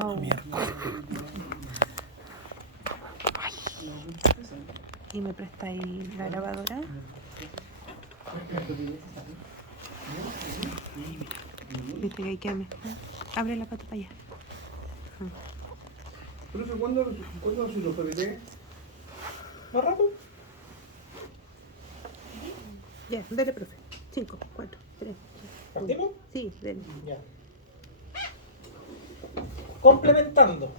Oh. Miércoles. ¿Y me prestáis la grabadora? Viste que hay que abre la pata para allá. Profe, ¿cuándo hace los PPT? ¿Más rato? Ya, dale, profe. 5, 4, 3. ¿Partimos? Sí, dale. Ya. Complementando.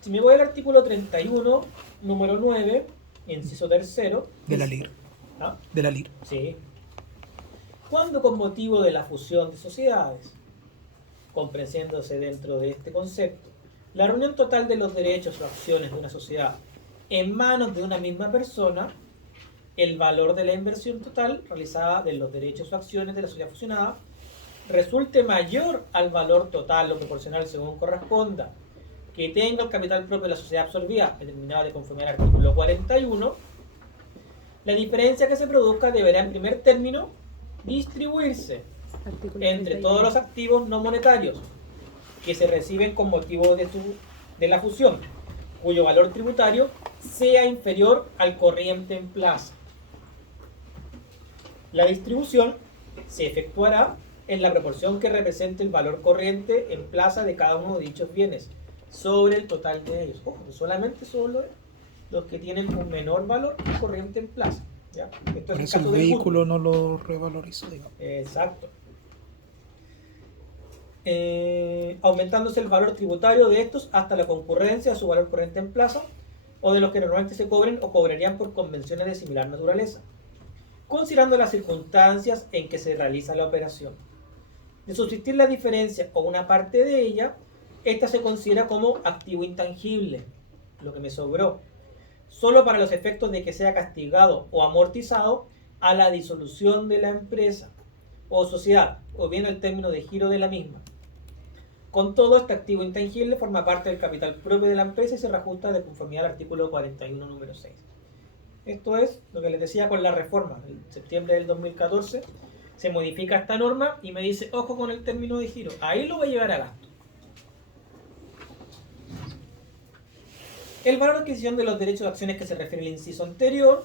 Si me voy al artículo 31, número 9, inciso tercero. De la LIR. ¿Ah? De la LIR. Sí. Cuando con motivo de la fusión de sociedades, comprendiéndose dentro de este concepto, la reunión total de los derechos o acciones de una sociedad en manos de una misma persona, el valor de la inversión total realizada de los derechos o acciones de la sociedad fusionada resulte mayor al valor total o proporcional según corresponda, que tenga el capital propio de la sociedad absorbida, determinado de conformidad al artículo 41, la diferencia que se produzca deberá en primer término distribuirse Artículo entre 31. todos los activos no monetarios que se reciben con motivo de la fusión, cuyo valor tributario sea inferior al corriente en plaza. La distribución se efectuará en la proporción que represente el valor corriente en plaza de cada uno de dichos bienes sobre el total de ellos. Ojo, solamente solo los que tienen un menor valor corriente en plaza. ¿Ya? Esto Por es eso el caso del vehículo goodwill. no lo revaloriza, digamos. Exacto. Aumentándose el valor tributario de estos hasta la concurrencia a su valor corriente en plaza o de los que normalmente se cobren o cobrarían por convenciones de similar naturaleza, considerando las circunstancias en que se realiza la operación. De subsistir la diferencia o una parte de ella, esta se considera como activo intangible, lo que me sobró, solo para los efectos de que sea castigado o amortizado a la disolución de la empresa o sociedad, o bien al término de giro de la misma. Con todo, este activo intangible forma parte del capital propio de la empresa y se reajusta de conformidad al artículo 41, número 6. Esto es lo que les decía con la reforma. En septiembre del 2014 se modifica esta norma y me dice, ojo con el término de giro. Ahí lo voy a llevar a gasto. El valor de adquisición de los derechos de acciones que se refiere al inciso anterior,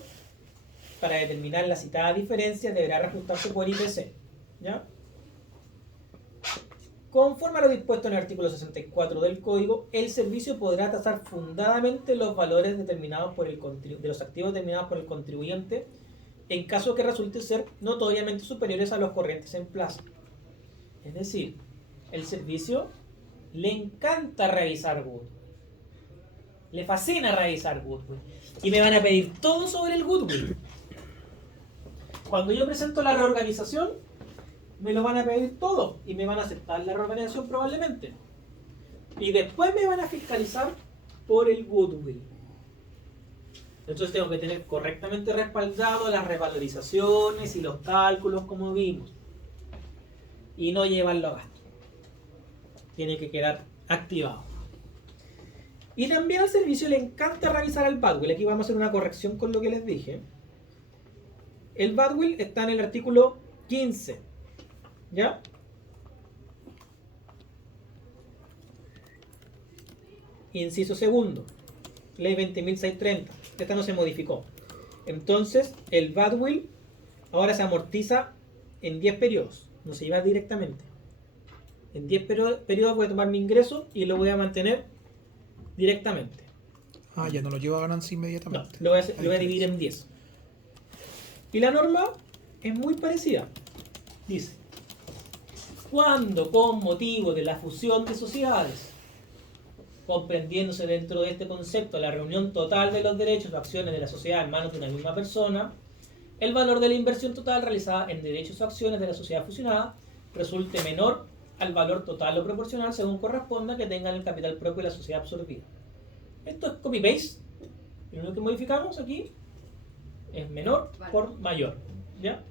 para determinar la citada diferencia, deberá reajustarse por IPC. ¿Ya? Conforme a lo dispuesto en el artículo 64 del Código, el servicio podrá tasar fundadamente los valores determinados por de los activos determinados por el contribuyente en caso que resulte ser notoriamente superiores a los corrientes en plaza. Es decir, el servicio le encanta revisar goodwill. Le fascina revisar goodwill. Y me van a pedir todo sobre el goodwill. Cuando yo presento la reorganización, me lo van a pedir todo y me van a aceptar la reorganización probablemente. Y después me van a fiscalizar por el goodwill. Entonces tengo que tener correctamente respaldado las revalorizaciones y los cálculos como vimos. Y no llevarlo a gasto. Tiene que quedar activado. Y también al servicio le encanta revisar el badwill. Aquí vamos a hacer una corrección con lo que les dije. El badwill está en el artículo 15. ¿Ya? Inciso segundo. Ley 20.630. Esta no se modificó. Entonces, el badwill ahora se amortiza en 10 periodos. No se lleva directamente. En 10 periodos voy a tomar mi ingreso y lo voy a mantener directamente. Ah, ya no lo lleva a ganancia No, inmediatamente. lo voy a dividir en 10. Y la norma es muy parecida. Dice, cuando con motivo de la fusión de sociedades, comprendiéndose dentro de este concepto la reunión total de los derechos o acciones de la sociedad en manos de una misma persona, el valor de la inversión total realizada en derechos o acciones de la sociedad fusionada resulte menor al valor total o proporcional según corresponda que tengan el capital propio de la sociedad absorbida. Esto es copy-paste. Y lo que modificamos aquí es menor por mayor. ¿Ya?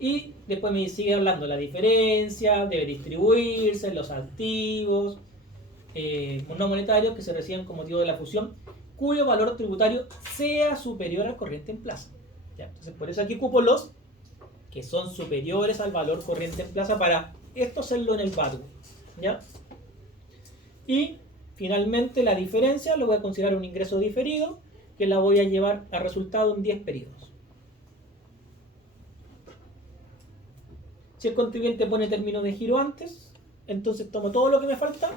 Y después me sigue hablando la diferencia, debe distribuirse, los activos no monetarios que se reciben con motivo de la fusión, cuyo valor tributario sea superior al corriente en plaza. ¿Ya? Entonces, por eso aquí ocupo los que son superiores al valor corriente en plaza para esto hacerlo en el badwill. ¿Ya? Y finalmente la diferencia lo voy a considerar un ingreso diferido, que la voy a llevar a resultado en 10 periodos. Si el contribuyente pone término de giro antes, entonces tomo todo lo que me falta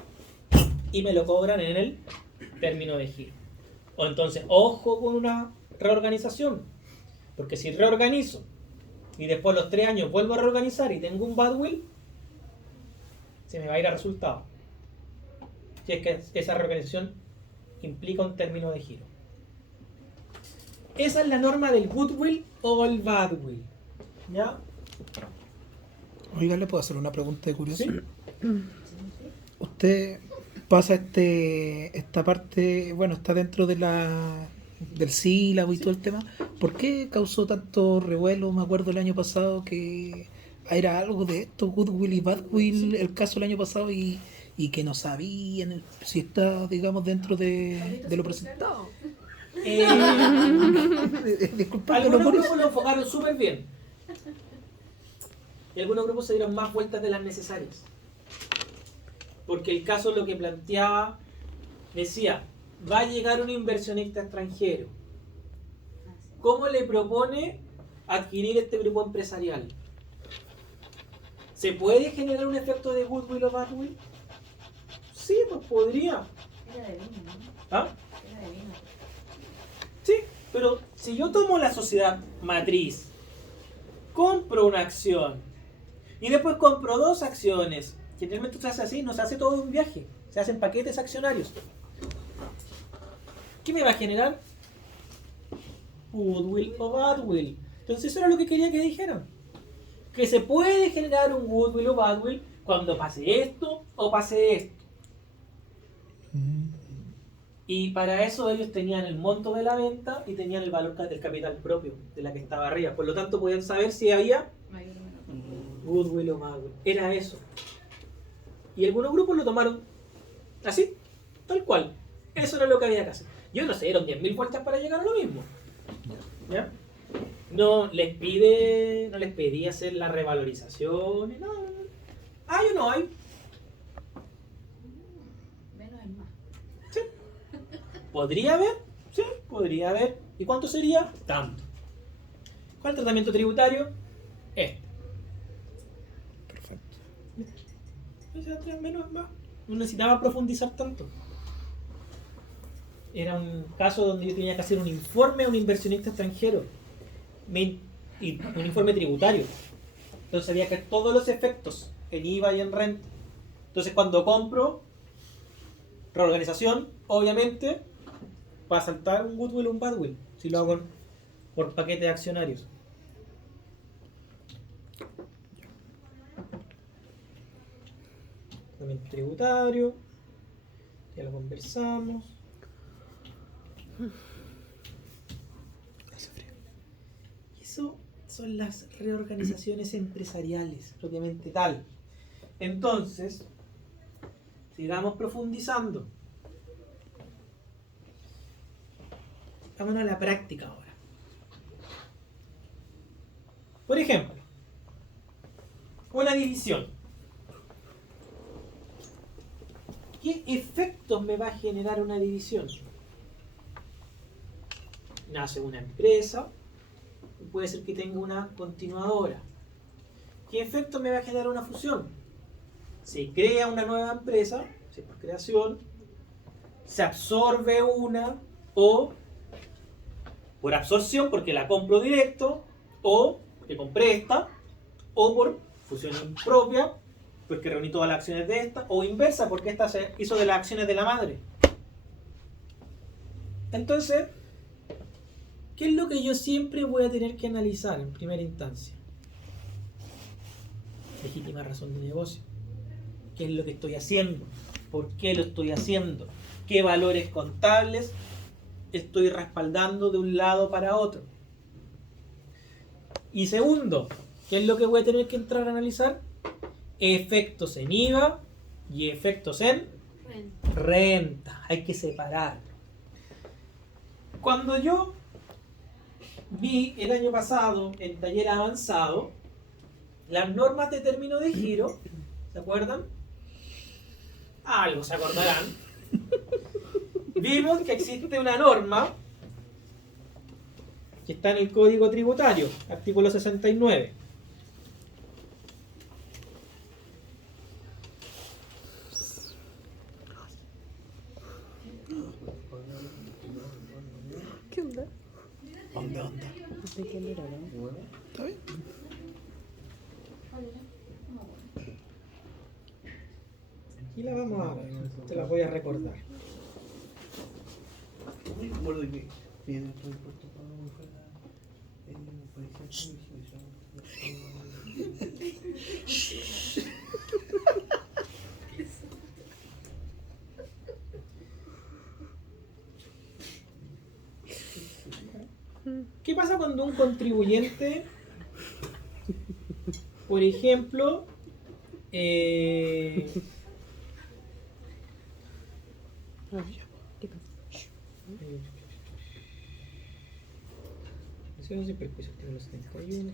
y me lo cobran en el término de giro. O entonces, ojo con una reorganización, porque si reorganizo y después los 3 años vuelvo a reorganizar y tengo un badwill, se me va a ir a resultado. Si es que esa reorganización implica un término de giro. Esa es la norma del goodwill o el badwill. ¿Ya? Oiga, ¿le puedo hacer una pregunta de curioso? ¿Sí? Usted pasa esta parte, bueno, está dentro de del sílabo y todo el tema. ¿Por qué causó tanto revuelo? Me acuerdo el año pasado que era algo de esto, goodwill y badwill, el caso el año pasado, y que no sabían si está, digamos, dentro de lo presentado. Disculpa, Algunos grupos lo enfocaron súper bien. Y algunos grupos se dieron más vueltas de las necesarias. Porque el caso lo que planteaba, decía, va a llegar un inversionista extranjero. ¿Cómo le propone adquirir este grupo empresarial? ¿Se puede generar un efecto de goodwill o badwill? Sí, pues podría. Era de vino, ¿no? ¿Ah? Era de vino. Sí, pero si yo tomo la sociedad matriz, compro una acción y después compro 2 acciones, generalmente se hace así, no se hace todo en un viaje, se hacen paquetes accionarios. ¿Qué me va a generar? Goodwill o badwill. Entonces eso era lo que quería que dijeran. Que se puede generar un goodwill o badwill cuando pase esto o pase esto. Y para eso ellos tenían el monto de la venta y tenían el valor del capital propio de la que estaba arriba. Por lo tanto, podían saber si había Mayor o menor. goodwill o badwill. Era eso. Y algunos grupos lo tomaron así, tal cual. Eso era lo que había que hacer. Yo no sé, dieron 10.000 vueltas para llegar a lo mismo. ¿Ya? No les pedí hacer la revalorización. No. ¿Hay o no hay? Menos es más. Sí. ¿Podría haber? Sí, podría haber. ¿Y cuánto sería? Tanto. ¿Cuál tratamiento tributario? Este. Perfecto. Menos es más. No necesitaba profundizar tanto. Era un caso donde yo tenía que hacer un informe a un inversionista extranjero. Y un informe tributario. Entonces había que todos los efectos en IVA y en renta. Entonces cuando compro reorganización, obviamente va a saltar un goodwill o un badwill si lo hago por paquete de accionarios. También tributario, ya lo conversamos. Y eso son las reorganizaciones empresariales, propiamente tal. Entonces, sigamos profundizando. Vámonos a la práctica ahora. Por ejemplo, una división. ¿Qué efectos me va a generar una división? Nace una empresa, y puede ser que tenga una continuadora. ¿Qué efectos me va a generar una fusión? Se crea una nueva empresa, si por creación, se absorbe una, o por absorción porque la compro directo, o porque compré esta, o por fusión impropia porque reuní todas las acciones de esta, o inversa porque esta se hizo de las acciones de la madre. Entonces, ¿qué es lo que yo siempre voy a tener que analizar en primera instancia? Legítima razón de negocio. ¿Qué es lo que estoy haciendo? ¿Por qué lo estoy haciendo? ¿Qué valores contables estoy respaldando de un lado para otro? Y segundo, ¿qué es lo que voy a tener que entrar a analizar? Efectos en IVA y efectos en renta. Hay que separar. Cuando yo vi el año pasado en taller avanzado las normas de término de giro, ¿se acuerdan? algo se acordarán, vimos que existe una norma que está en el Código Tributario, artículo 69. ¿Qué onda? Onda. No sé quién era, ¿no? ¿Está bien? Y la vamos a ver, te la voy a recordar. Recuerdo que viene otro impuesto pago fuera, por ejemplo, ¿Qué pasa cuando un contribuyente, por ejemplo, ¿Qué pasa? sin perjuicio, artículo 71,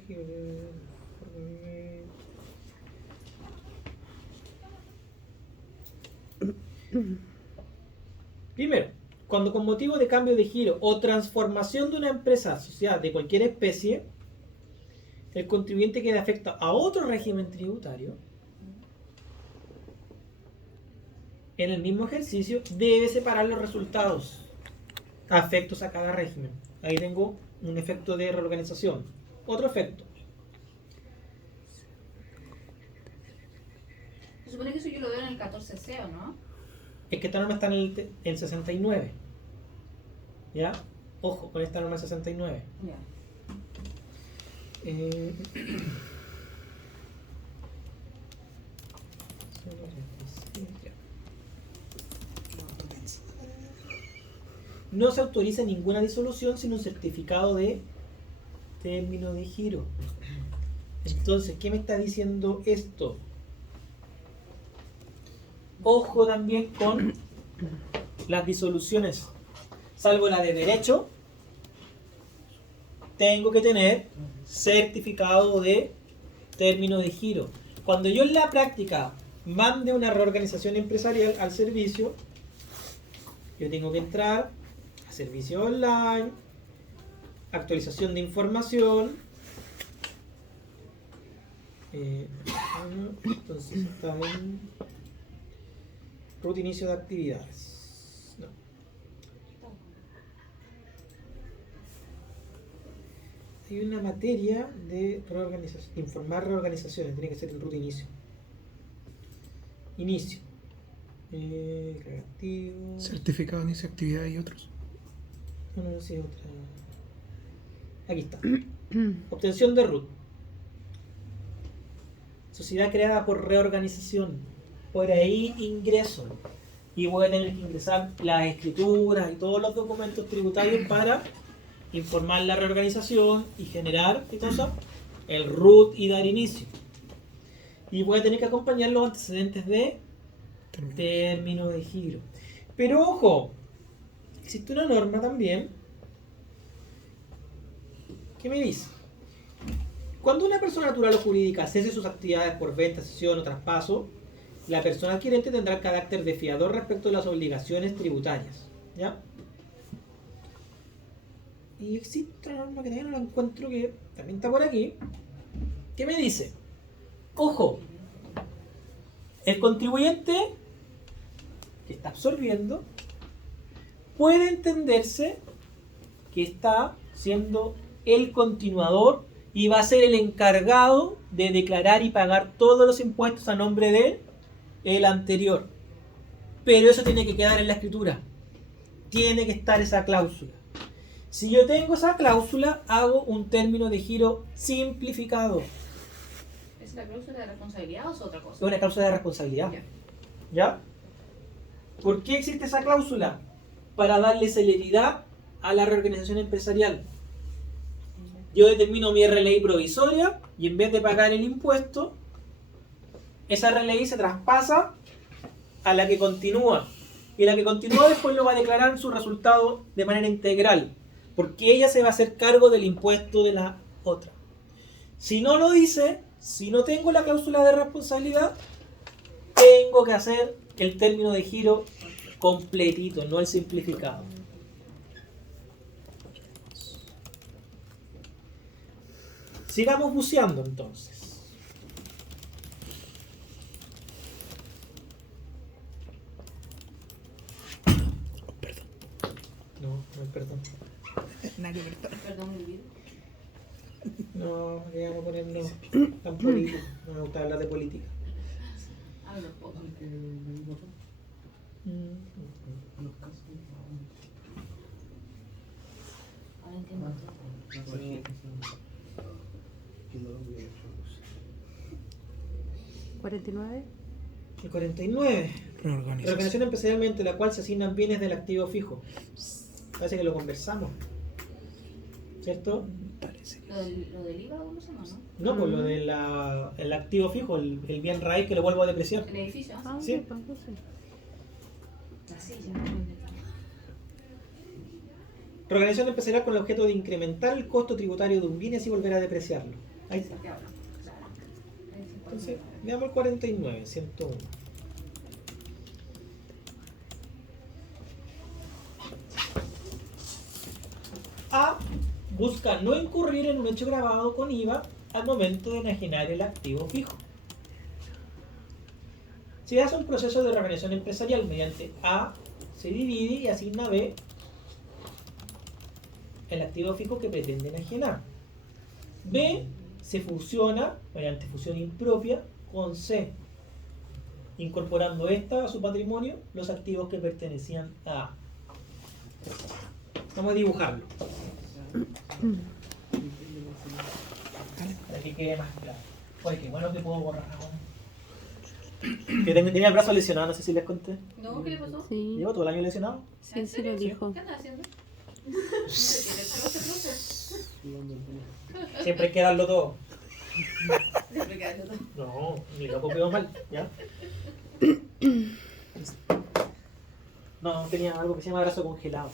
primero, cuando con motivo de cambio de giro o transformación de una empresa sociedad de cualquier especie, el contribuyente queda afecto a otro régimen tributario, en el mismo ejercicio debe separar los resultados afectos a cada régimen. Ahí tengo un efecto de reorganización. Otro efecto. Se supone que eso yo lo veo en el 14C, ¿o no? Es que esta norma está en el 69. ¿Ya? Ojo con esta norma 69. Ya. No se autoriza ninguna disolución sin un certificado de término de giro. Entonces, ¿qué me está diciendo esto? Ojo también con las disoluciones. Salvo la de derecho, tengo que tener certificado de término de giro. Cuando yo en la práctica mande una reorganización empresarial al servicio, yo tengo que entrar a servicio online, actualización de información. Entonces está en ruta inicio de actividades. No. Hay una materia de reorganización, informar reorganizaciones, tiene que ser en ruta inicio. Inicio. Creativo. Certificado de inicio de actividad y otros. No sé, otra. Aquí está. Obtención de RUT. Sociedad creada por reorganización. Por ahí ingreso. Y voy a tener que ingresar las escrituras y todos los documentos tributarios para informar la reorganización y generar, ¿qué cosa? El RUT y dar inicio. Y voy a tener que acompañar los antecedentes de término de giro. Pero ojo, existe una norma también que me dice: cuando una persona natural o jurídica cese sus actividades por venta, cesión o traspaso, la persona adquirente tendrá el carácter de fiador respecto de las obligaciones tributarias. ¿Ya? Y existe otra norma que también no la encuentro, que también está por aquí, que me dice: ojo, el contribuyente que está absorbiendo puede entenderse que está siendo el continuador y va a ser el encargado de declarar y pagar todos los impuestos a nombre de el anterior. Pero eso tiene que quedar en la escritura. Tiene que estar esa cláusula. Si yo tengo esa cláusula, hago un término de giro simplificado. ¿Es la cláusula de responsabilidad o es otra Es cosa? una cláusula de responsabilidad. Ya. ¿Ya? ¿Por qué existe esa cláusula? Para darle celeridad a la reorganización empresarial. Yo determino mi RLI provisoria y en vez de pagar el impuesto, esa RLI se traspasa a la que continúa. Y la que continúa después lo va a declarar en su resultado de manera integral, porque ella se va a hacer cargo del impuesto de la otra. Si no lo dice, si no tengo la cláusula de responsabilidad, tengo que hacer el término de giro completito, no el simplificado. Sigamos buceando entonces. No, no hay perdón. Nada que ver. Perdón, olvido. No, le vamos a poner no. Tan político. No me gusta hablar de política. Hablo poco. Los casos. Ahora entiendo todo. Que no lo voy a hacer. 49. El 49. Reorganización. Reorganización empresarial mediante la cual se asignan bienes del activo fijo. Parece que lo conversamos. ¿Cierto? Parece. Lo del IVA, ¿cómo se llama, no? No, pues lo del el activo fijo, el bien raíz que lo vuelvo a depreciar. El edificio, Ah, Sí. pues, sí. la silla. Reorganización empresarial con el objeto de incrementar el costo tributario de un bien y así volver a depreciarlo. Ahí está. Claro. Entonces, veamos el 49, 101. A. Busca no incurrir en un hecho grabado con IVA al momento de enajenar el activo fijo. Se hace un proceso de reorganización empresarial mediante A. Se divide y asigna a B el activo fijo que pretende enajenar. B. Se fusiona mediante fusión impropia con C, incorporando esta a su patrimonio los activos que pertenecían a A. Vamos a dibujarlo para que quede más claro. Oye, qué bueno que puedo borrar ahora. Que tenía el brazo lesionado, no sé si les conté. No, ¿qué le pasó? Sí, Llevo todo el año lesionado. sí, sí lo dijo. ¿Qué andas haciendo? Siempre Siempre hay que darlo todo. queda todo. No, ni loco quedó mal, ¿ya? No, tenía algo que se llama brazo congelado.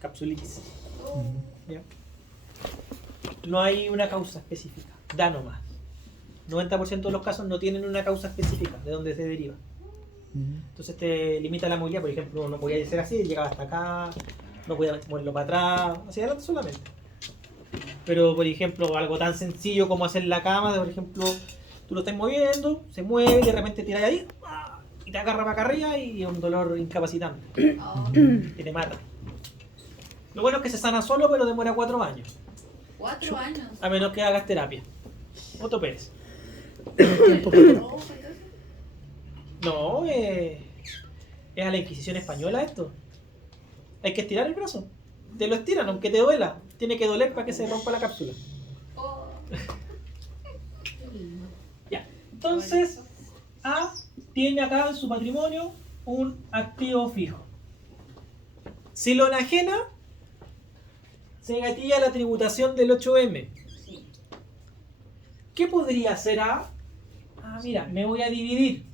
Capsulitis. ¿Ya? No hay una causa específica, da nomás. 90% de los casos no tienen una causa específica de dónde se deriva. Entonces te limita la movilidad, por ejemplo, no podía ser así, llegaba hasta acá, no podía moverlo para atrás, hacia adelante solamente. Pero, por ejemplo, algo tan sencillo como hacer la cama, por ejemplo, tú lo estás moviendo, se mueve y de repente tiras ahí y te agarra para acá arriba y es un dolor incapacitante Oh, que te mata. Lo bueno es que se sana solo, pero demora 4 años, 4 años. a menos que hagas terapia. Otto Pérez. Oh, No, es a la Inquisición española esto. Hay que estirar el brazo. Te lo estiran, aunque te duela. Tiene que doler para que se rompa la cápsula. oh. Ya. Entonces, A tiene acá en su patrimonio un activo fijo. Si lo enajena, se gatilla la tributación del 8M. Sí. ¿Qué podría hacer A? Ah, mira, me voy a dividir.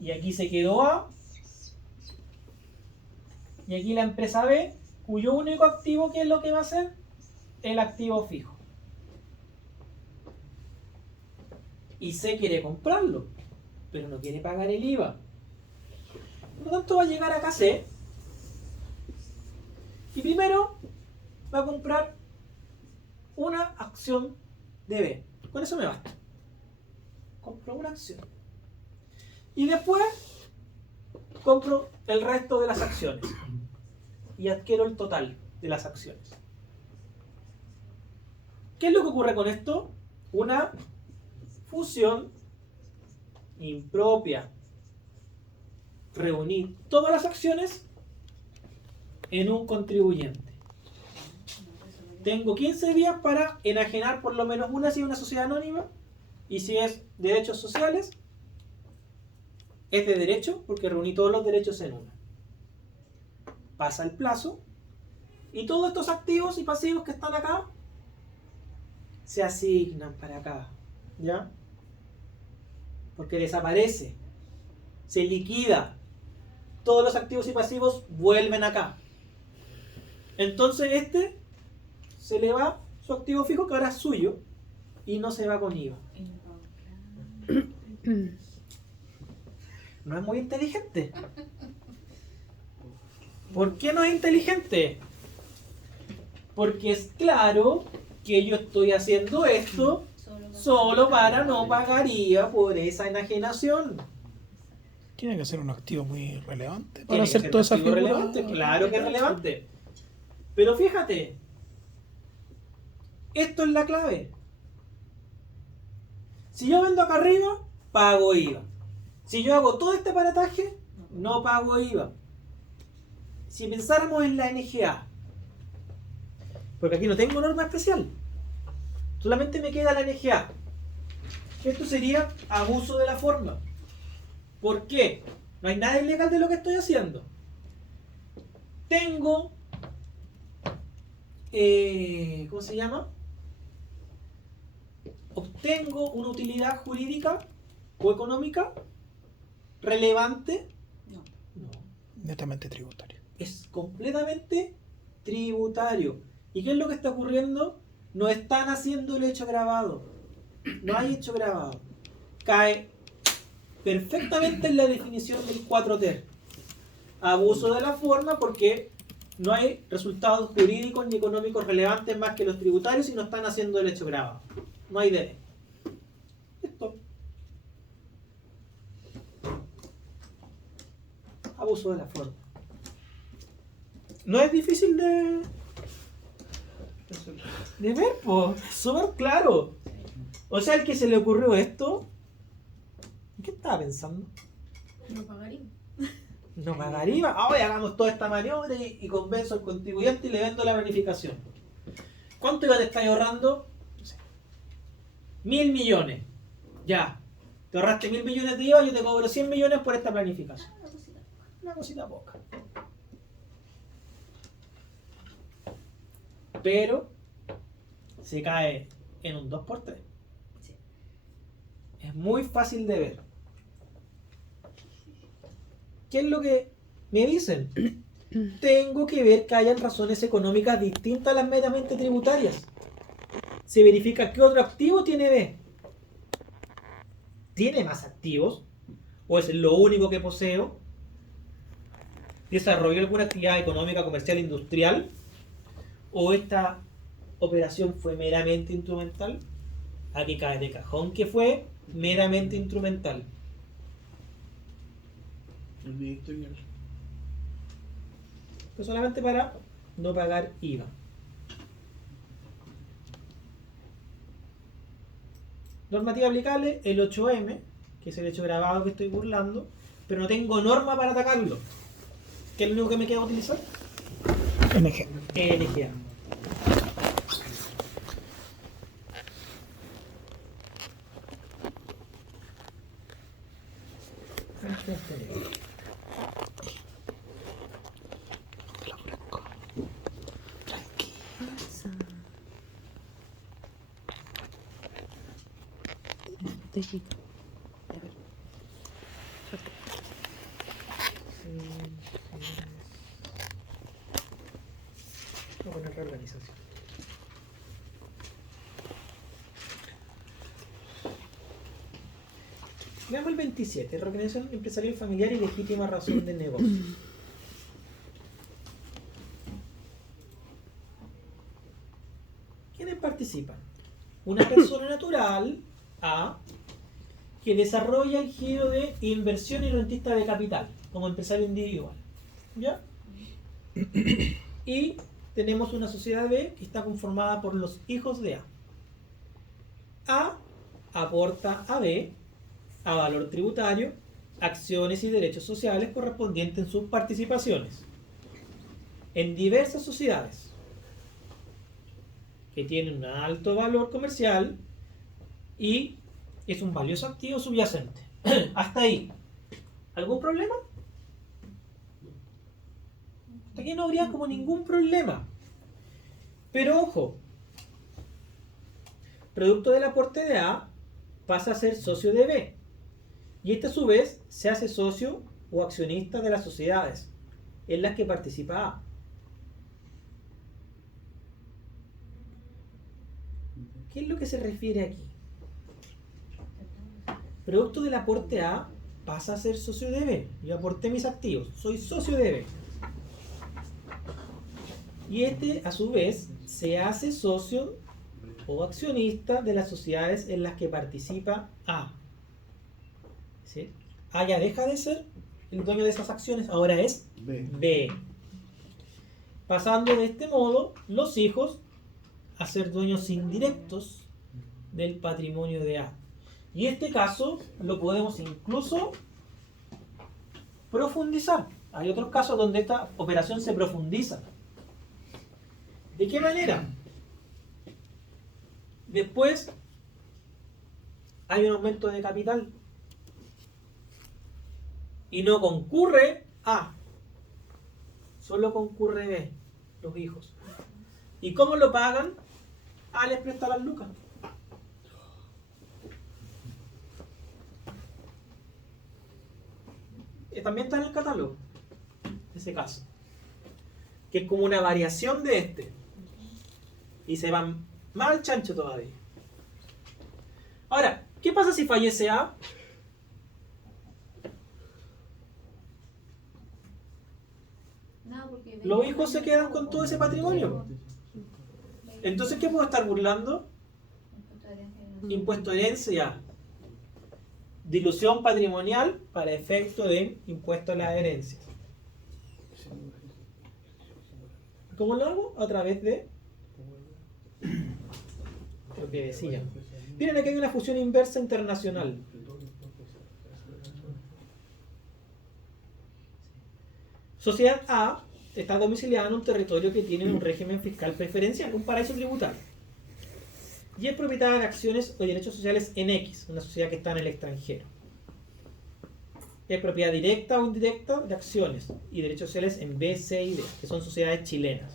Y aquí se quedó A. Y aquí la empresa B, cuyo único activo, ¿qué es lo que va a hacer? El activo fijo. Y C quiere comprarlo, pero no quiere pagar el IVA. Por lo tanto va a llegar acá C. Y primero va a comprar una acción de B. Con eso me basta. Compro una acción. Y después compro el resto de las acciones. Y adquiero el total de las acciones. ¿Qué es lo que ocurre con esto? Una fusión impropia. Reunir todas las acciones en un contribuyente. Tengo 15 días para enajenar por lo menos una si es una sociedad anónima, y si es derechos sociales, es de derecho porque reuní todos los derechos en una. Pasa el plazo y todos estos activos y pasivos que están acá se asignan para acá, ¿ya? Porque desaparece, se liquida, todos los activos y pasivos vuelven acá. Entonces este se le va su activo fijo, que ahora es suyo, y no se va con IVA. no es muy inteligente. ¿Por qué no es inteligente? Porque es claro que yo estoy haciendo esto solo para no pagar IVA por esa enajenación. Tiene que ser un activo muy relevante para Tiene que hacer ser toda esa activo figura. relevante, claro que es relevante. Pero fíjate, esto es la clave. Si yo vendo acá arriba, pago IVA. Si yo hago todo este aparataje, no pago IVA. Si pensáramos en la NGA, porque aquí no tengo norma especial, solamente me queda la NGA. Esto sería abuso de la forma. ¿Por qué? No hay nada ilegal de lo que estoy haciendo. Tengo, ¿cómo se llama? Obtengo una utilidad jurídica o económica relevante. No. No. Netamente tributario. Es completamente tributario. ¿Y qué es lo que está ocurriendo? No están haciendo el hecho grabado. No hay hecho grabado. Cae perfectamente en la definición del 4 ter. Abuso de la forma porque no hay resultados jurídicos ni económicos relevantes más que los tributarios y no están haciendo el hecho grabado. No hay DD. Esto. Abuso de la forma. No es difícil de ver, pues. Es súper claro. O sea, el que se le ocurrió esto, ¿qué estaba pensando? No pagaría. No pagaría. Ahora hagamos toda esta maniobra y convenzo al contribuyente y le vendo la planificación. ¿Cuánto IVA te estás ahorrando? No sé. 1.000 millones. Ya. Te ahorraste 1.000 millones de IVA, yo te cobro 100 millones por esta planificación. Una cosita. Una cosita poca. Pero se cae en un 2x3. Sí. Es muy fácil de ver. ¿Qué es lo que me dicen? Tengo que ver que hayan razones económicas distintas a las meramente tributarias. Se verifica qué otro activo tiene B. ¿Tiene más activos? ¿O es lo único que poseo? ¿Desarrolló alguna actividad económica, comercial, industrial? ¿O esta operación fue meramente instrumental? Aquí cae de cajón que fue meramente instrumental. El ministerial. Pero solamente para no pagar IVA. Normativa aplicable, el 8M, que es el hecho grabado que estoy burlando, pero no tengo norma para atacarlo. ¿Qué es lo único que me queda utilizar? NG. NGA. Botellita. Voy a poner reorganización. Veamos el 27. Reorganización empresarial familiar y legítima razón de negocio. ¿Quiénes participan? Una persona natural, A, que desarrolla el giro de inversión y rentista de capital como empresario individual. ¿Ya? Y tenemos una sociedad B que está conformada por los hijos de A. A aporta a B a valor tributario, acciones y derechos sociales correspondientes en sus participaciones en diversas sociedades que tienen un alto valor comercial y es un valioso activo subyacente. Hasta ahí. ¿Algún problema? Hasta aquí no habría como ningún problema. Pero ojo, producto del aporte de A pasa a ser socio de B. Y este a su vez se hace socio o accionista de las sociedades en las que participa A. ¿Qué es lo que se refiere aquí? Producto del aporte A pasa a ser socio de B. Yo aporté mis activos, soy socio de B. Y este, a su vez, se hace socio o accionista de las sociedades en las que participa A. ¿Sí? A ya deja de ser el dueño de esas acciones, ahora es B. B. Pasando de este modo los hijos a ser dueños indirectos del patrimonio de A. Y este caso lo podemos incluso profundizar. Hay otros casos donde esta operación se profundiza. ¿De qué manera? Después hay un aumento de capital y no concurre A, solo concurre B, los hijos. ¿Y cómo lo pagan? A les presta las lucas. También está en el catálogo ese caso, que es como una variación de este, y se van más al chancho todavía. Ahora, ¿qué pasa si fallece A? No, porque Los hijos se quedan con todo ese patrimonio. Entonces, ¿qué puedo estar burlando? Impuesto de herencia. Dilución patrimonial para efecto de impuesto a las herencias. ¿Cómo lo hago? A través de lo que decía. Miren, aquí hay una fusión inversa internacional. Sociedad A está domiciliada en un territorio que tiene un régimen fiscal preferencial, un paraíso tributario. Y es propietaria de acciones o derechos sociales en X, una sociedad que está en el extranjero. Es propiedad directa o indirecta de acciones y derechos sociales en B, C y D, que son sociedades chilenas.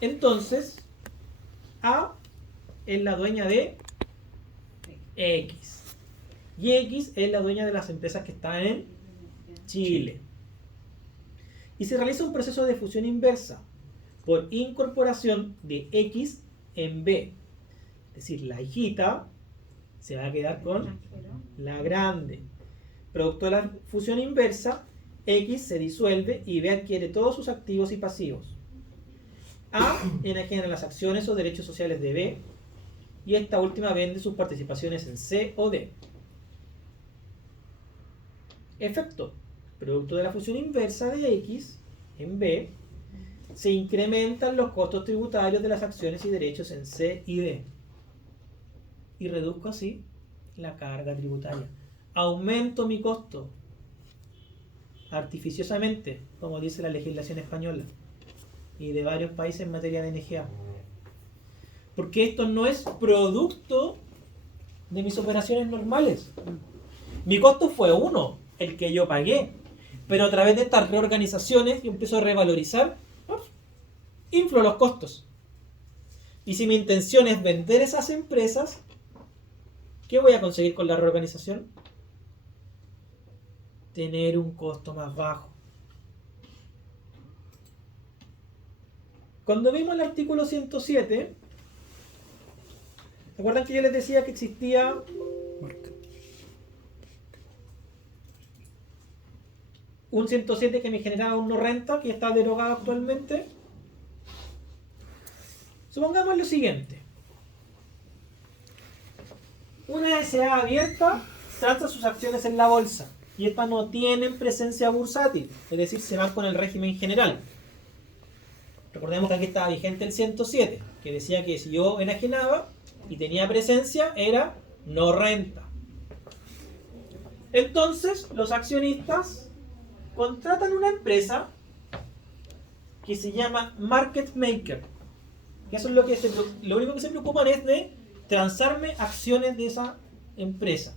Entonces, A es la dueña de X. Y X es la dueña de las empresas que están en Chile. Y se realiza un proceso de fusión inversa por incorporación de X en B. Es decir, la hijita se va a quedar con la grande. Producto de la fusión inversa, X se disuelve y B adquiere todos sus activos y pasivos. A enajena las acciones o derechos sociales de B y esta última vende sus participaciones en C o D. Efecto. Producto de la fusión inversa de X en B, se incrementan los costos tributarios de las acciones y derechos en C y D. Y reduzco así la carga tributaria. Aumento mi costo artificiosamente, como dice la legislación española y de varios países en materia de NGA. Porque esto no es producto de mis operaciones normales. Mi costo fue uno, el que yo pagué. Pero a través de estas reorganizaciones yo empiezo a revalorizar, inflo los costos. Y si mi intención es vender esas empresas, ¿qué voy a conseguir con la reorganización? Tener un costo más bajo. Cuando vimos el artículo 107, ¿recuerdan que yo les decía que existía un 107 que me generaba un no renta, que está derogado actualmente? Supongamos lo siguiente. Una SA abierta transa sus acciones en la bolsa y estas no tienen presencia bursátil, es decir, se van con el régimen general. Recordemos que aquí estaba vigente el 107, que decía que si yo enajenaba y tenía presencia, era no renta. Entonces, los accionistas contratan una empresa que se llama Market Maker. Que eso es lo único que se preocupan es de transarme acciones de esa empresa.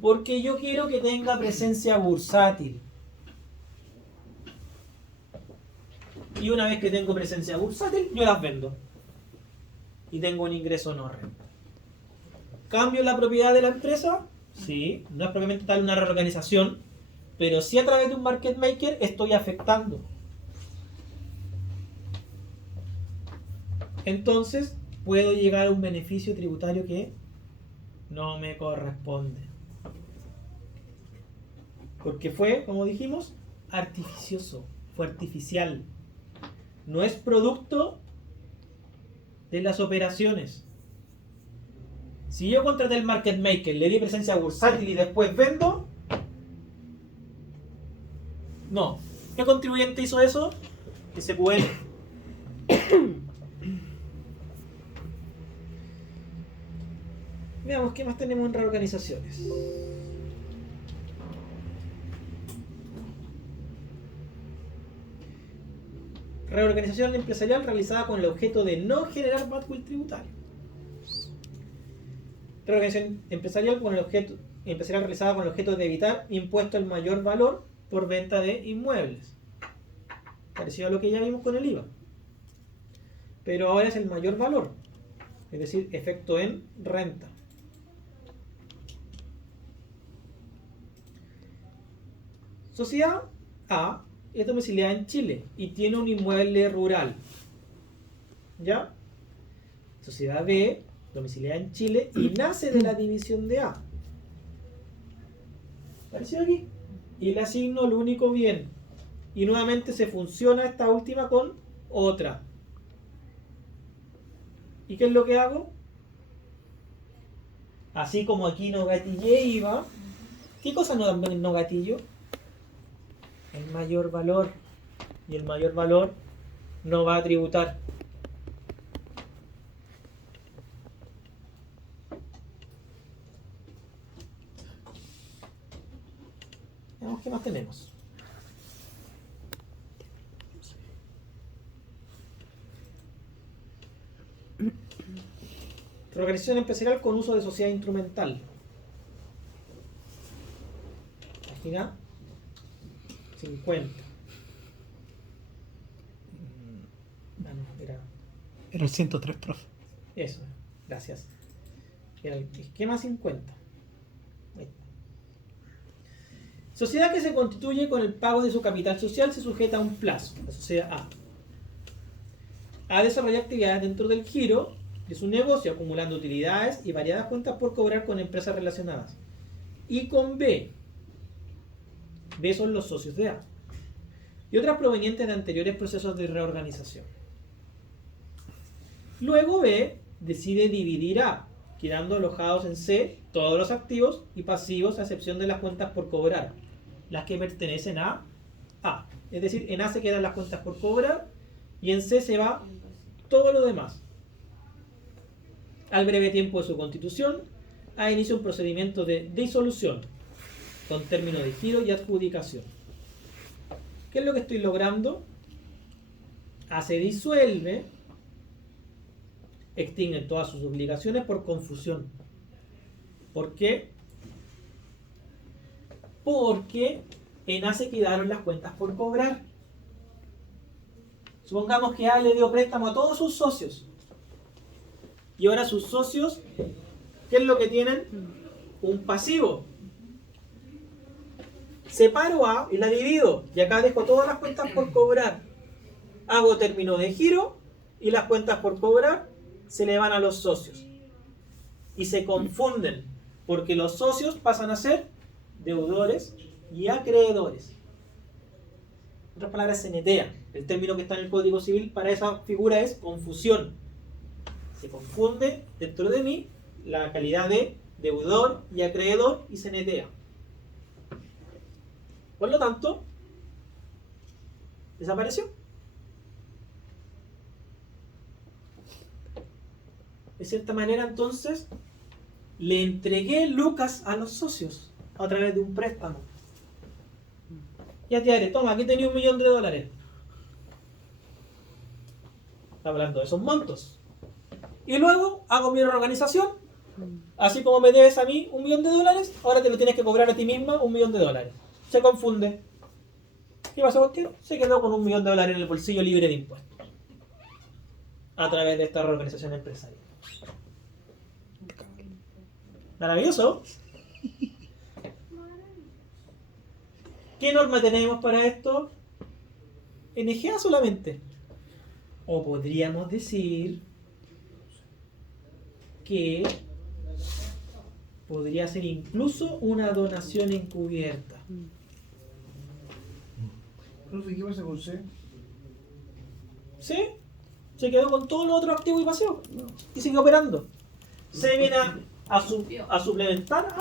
Porque yo quiero que tenga presencia bursátil. Y una vez que tengo presencia bursátil, yo las vendo. Y tengo un ingreso no renta. ¿Cambio la propiedad de la empresa? Sí, no es propiamente tal una reorganización, pero sí a través de un market maker estoy afectando. Entonces, puedo llegar a un beneficio tributario que no me corresponde. Porque fue, como dijimos, artificioso, fue artificial. No es producto de las operaciones. Si yo contraté el market maker, le di presencia bursátil y después vendo, no. ¿Qué contribuyente hizo eso? SQL. Veamos qué más tenemos en reorganizaciones. Reorganización empresarial realizada con el objeto de no generar badwill tributario. Reorganización empresarial realizada con el objeto de evitar impuesto al mayor valor por venta de inmuebles. Parecido a lo que ya vimos con el IVA. Pero ahora es el mayor valor, es decir, efecto en renta. Sociedad A es domiciliada en Chile y tiene un inmueble rural. ¿Ya? Sociedad B, domiciliada en Chile y nace de la división de A. ¿Parecido aquí? Y le asigno el único bien. Y nuevamente se funciona esta última con otra. ¿Y qué es lo que hago? Así como aquí no gatillé IVA, ¿qué cosa no gatillo? El mayor valor. Y el mayor valor no va a tributar. Veamos qué más tenemos. Reorganización empresarial con uso de sociedad instrumental. Página 50. Era el 103, profe. Eso, gracias. Era el esquema 50. Ahí está. Sociedad que se constituye con el pago de su capital social se sujeta a un plazo. La sociedad A. A desarrollar actividades dentro del giro de su negocio, acumulando utilidades y variadas cuentas por cobrar con empresas relacionadas. Y con B. B son los socios de A. Y otras provenientes de anteriores procesos de reorganización. Luego B decide dividir A, quedando alojados en C todos los activos y pasivos a excepción de las cuentas por cobrar, las que pertenecen a A. Es decir, en A se quedan las cuentas por cobrar y en C se va todo lo demás. Al breve tiempo de su constitución, A inicia un procedimiento de disolución con término de giro y adjudicación. ¿Qué es lo que estoy logrando? A se disuelve, extingue todas sus obligaciones por confusión. ¿Por qué? Porque en A se quedaron las cuentas por cobrar. Supongamos que A le dio préstamo a todos sus socios. Y ahora sus socios, ¿qué es lo que tienen? Un pasivo. Separo A y la divido. Y acá dejo todas las cuentas por cobrar. Hago término de giro y las cuentas por cobrar se le van a los socios. Y se confunden. Porque los socios pasan a ser deudores y acreedores. En otras palabras, se netea. El término que está en el Código Civil para esa figura es confusión. Se confunde dentro de mí la calidad de deudor y acreedor y se netea. Por lo tanto, desapareció. De cierta manera, entonces, le entregué lucas a los socios a través de un préstamo. Ya te haré, toma, aquí tenía $1.000.000. Está hablando de esos montos. Y luego hago mi reorganización. Así como me debes a mí $1.000.000, ahora te lo tienes que cobrar a ti misma $1.000.000. Se confunde. ¿Qué pasó contigo? Se quedó con $1.000.000 en el bolsillo libre de impuestos. A través de esta reorganización empresarial. Maravilloso. ¿Qué norma tenemos para esto? NGA solamente. O podríamos decir que podría ser incluso una donación encubierta. Profe, ¿qué pasa con C? ¿Sí? Se quedó con todos los otros activos y pasivos. Y sigue operando. Se viene a suplementar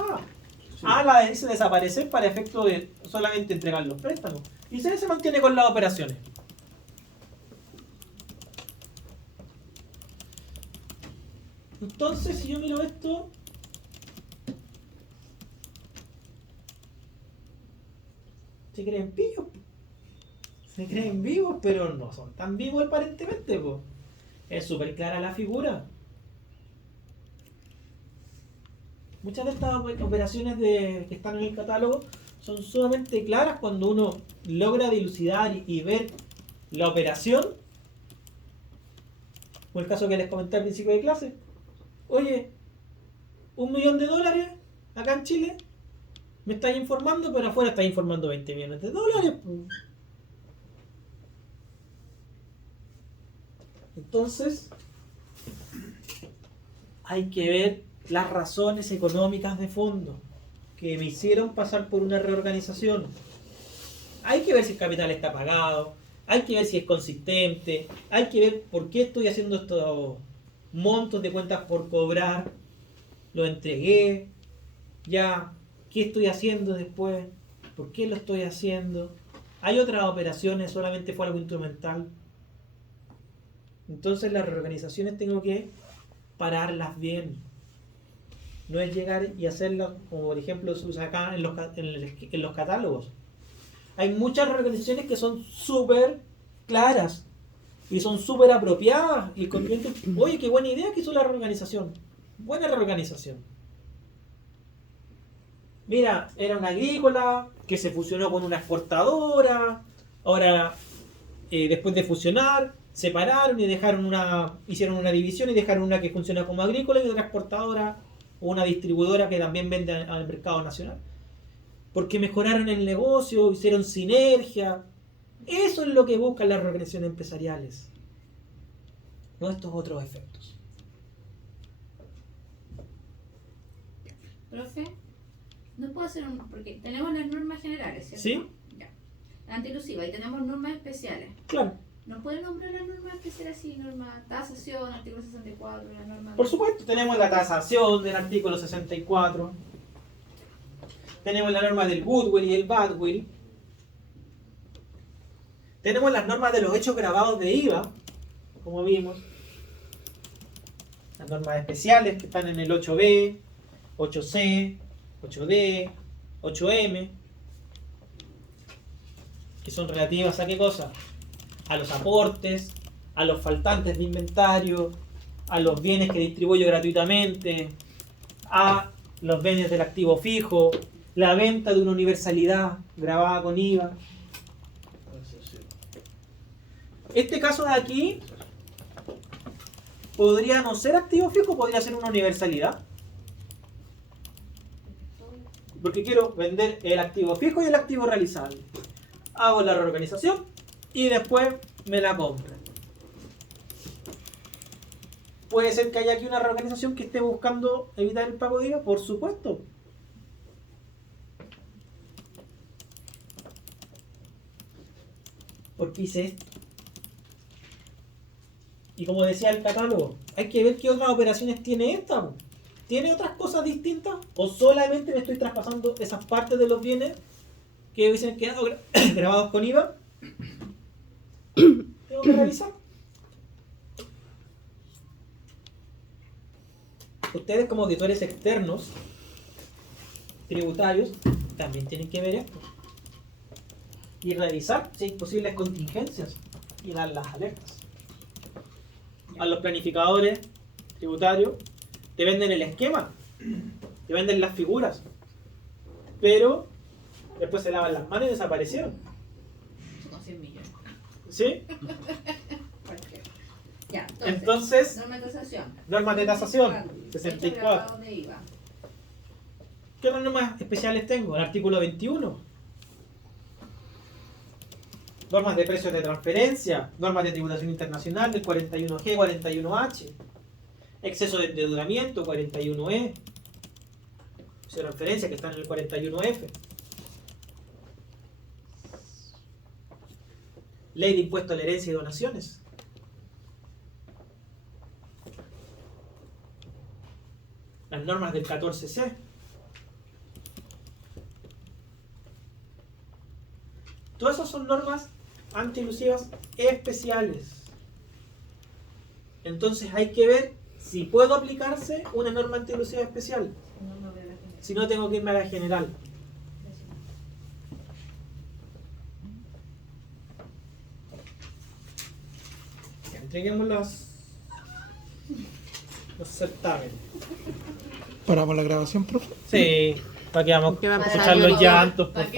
a la dice desaparecer para efecto de solamente entregar los préstamos. Y se mantiene con las operaciones. Entonces, si yo miro esto, se creen pillos. Se creen vivos, pero no son tan vivos aparentemente. Po. Es súper clara la figura. Muchas de estas operaciones que están en el catálogo son sumamente claras cuando uno logra dilucidar y ver la operación. O el caso que les comenté al principio de clase. Oye, $1 millón acá en Chile. Me estáis informando, pero afuera estáis informando $20 millones. Entonces, hay que ver las razones económicas de fondo que me hicieron pasar por una reorganización. Hay que ver si el capital está pagado, hay que ver si es consistente, hay que ver por qué estoy haciendo estos montos de cuentas por cobrar, lo entregué, ya, ¿qué estoy haciendo después? ¿Por qué lo estoy haciendo? ¿Hay otras operaciones? ¿Solamente fue algo instrumental? Entonces las reorganizaciones tengo que pararlas bien. No es llegar y hacerlas, como por ejemplo se usa acá en los catálogos. Hay muchas reorganizaciones que son súper claras y son súper apropiadas. Y el cliente, oye, qué buena idea que hizo la reorganización. Buena reorganización. Mira, era una agrícola que se fusionó con una exportadora. Ahora, después de fusionar, separaron y hicieron una división y dejaron una que funciona como agrícola y otra exportadora o una distribuidora que también vende al mercado nacional. Porque mejoraron el negocio, hicieron sinergia. Eso es lo que buscan las reorganizaciones empresariales. No estos otros efectos. Profe, no puedo hacer porque tenemos las normas generales, ¿cierto? ¿Sí? Ya. La antilusiva y tenemos normas especiales. Claro. ¿Nos puede nombrar las normas especiales así? Norma tasación, artículo 64, la norma... Por supuesto, tenemos la tasación del artículo 64. Tenemos la norma del goodwill y el badwill. Tenemos las normas de los hechos grabados de IVA, como vimos. Las normas especiales que están en el 8B, 8C, 8D, 8M, que son relativas a qué cosa? A los aportes, a los faltantes de inventario, a los bienes que distribuyo gratuitamente, a los bienes del activo fijo, la venta de una universalidad grabada con IVA. Este caso de aquí podría no ser activo fijo, podría ser una universalidad. Porque quiero vender el activo fijo y el activo realizable. Hago la reorganización y después me la compro. ¿Puede ser que haya aquí una reorganización que esté buscando evitar el pago de IVA? Por supuesto. ¿Por qué hice esto? Y como decía el catálogo, hay que ver qué otras operaciones tiene esta. ¿Tiene otras cosas distintas? ¿O solamente me estoy traspasando esas partes de los bienes que hubiesen quedado grabados con IVA? Tengo que revisar. Ustedes como auditores externos, tributarios, también tienen que ver esto. Y revisar si hay posibles contingencias y dar las alertas. A los planificadores tributarios te venden el esquema, te venden las figuras, pero después se lavan las manos y desaparecieron. Con 100 millones. ¿Sí? Ya, Entonces, norma de tasación. normas de tasación, Hecho 64. grabado de IVA. ¿Qué otras normas especiales tengo? El artículo 21. Normas de precios de transferencia, normas de tributación internacional del 41G, 41H, exceso de endeudamiento, 41E, de transferencia que están en el 41F. Ley de impuesto a la herencia y donaciones. Las normas del 14C. Todas esas son normas anti-elusivas especiales. Entonces hay que ver si puedo aplicarse una norma anti-elusiva especial. No, no veo la gente. Si no, tengo que irme a la general. Ya, entreguemos los certámenes. Paramos la grabación, profe. Sí, para que vamos Que va a a empezar escuchar el los llantos, por ¿Para qué